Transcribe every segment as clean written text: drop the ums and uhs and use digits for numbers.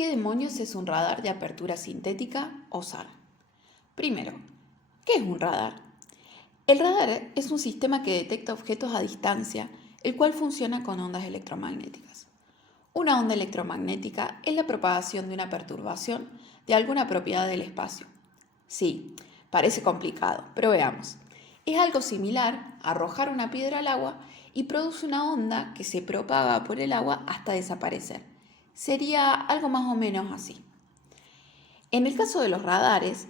¿Qué demonios es un radar de apertura sintética o SAR? Primero, ¿qué es un radar? El radar es un sistema que detecta objetos a distancia, el cual funciona con ondas electromagnéticas. Una onda electromagnética es la propagación de una perturbación de alguna propiedad del espacio. Sí, parece complicado, pero veamos. Es algo similar a arrojar una piedra al agua y produce una onda que se propaga por el agua hasta desaparecer. Sería algo más o menos así. En el caso de los radares,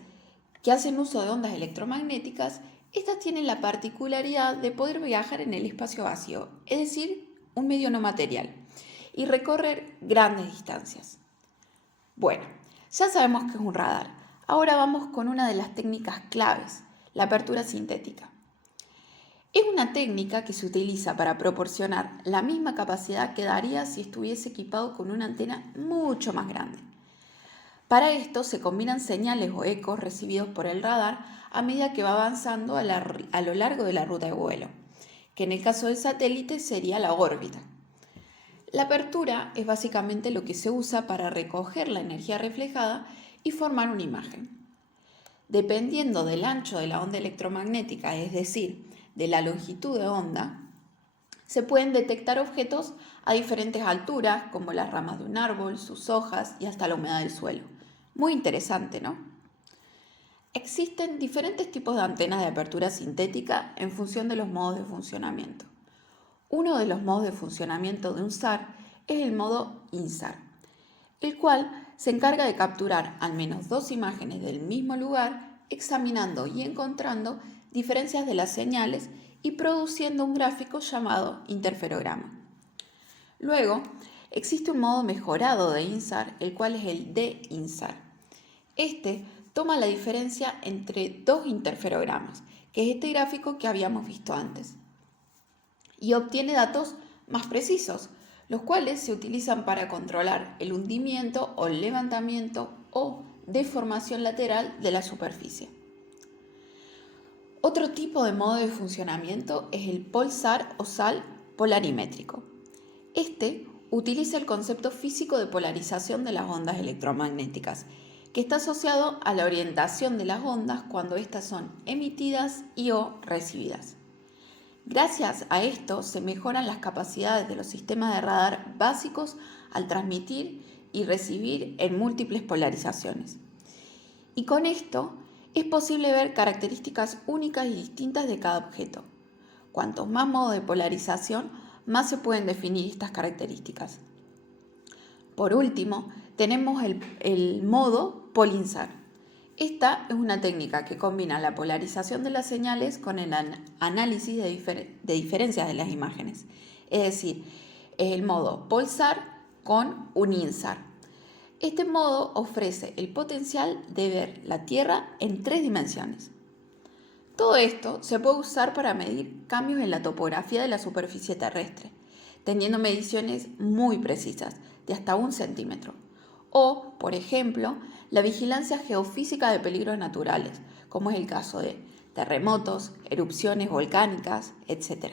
que hacen uso de ondas electromagnéticas, estas tienen la particularidad de poder viajar en el espacio vacío, es decir, un medio no material, y recorrer grandes distancias. Bueno, ya sabemos que es un radar. Ahora vamos con una de las técnicas claves, la apertura sintética. Es una técnica que se utiliza para proporcionar la misma capacidad que daría si estuviese equipado con una antena mucho más grande. Para esto se combinan señales o ecos recibidos por el radar a medida que va avanzando a lo largo de la ruta de vuelo, que en el caso del satélite sería la órbita. La apertura es básicamente lo que se usa para recoger la energía reflejada y formar una imagen. Dependiendo del ancho de la onda electromagnética, es decir, de la longitud de onda, se pueden detectar objetos a diferentes alturas, como las ramas de un árbol, sus hojas y hasta la humedad del suelo. Muy interesante, ¿no? Existen diferentes tipos de antenas de apertura sintética en función de los modos de funcionamiento. Uno de los modos de funcionamiento de un SAR es el modo INSAR, el cual se encarga de capturar al menos dos imágenes del mismo lugar, examinando y encontrando diferencias de las señales y produciendo un gráfico llamado interferograma. Luego, existe un modo mejorado de INSAR, el cual es el D-INSAR. Este toma la diferencia entre dos interferogramas, que es este gráfico que habíamos visto antes, y obtiene datos más precisos, los cuales se utilizan para controlar el hundimiento o el levantamiento o deformación lateral de la superficie. Otro tipo de modo de funcionamiento es el POLSAR o SAR polarimétrico. Este utiliza el concepto físico de polarización de las ondas electromagnéticas, que está asociado a la orientación de las ondas cuando éstas son emitidas y o recibidas. Gracias a esto se mejoran las capacidades de los sistemas de radar básicos al transmitir y recibir en múltiples polarizaciones. Y con esto es posible ver características únicas y distintas de cada objeto. Cuantos más modos de polarización, más se pueden definir estas características. Por último, tenemos el modo POLINSAR. Esta es una técnica que combina la polarización de las señales con el análisis de diferencias de las imágenes. Es decir, es el modo POLSAR con un INSAR. Este modo ofrece el potencial de ver la Tierra en 3 dimensiones. Todo esto se puede usar para medir cambios en la topografía de la superficie terrestre, teniendo mediciones muy precisas, de hasta 1 centímetro. O, por ejemplo, la vigilancia geofísica de peligros naturales, como es el caso de terremotos, erupciones volcánicas, etc.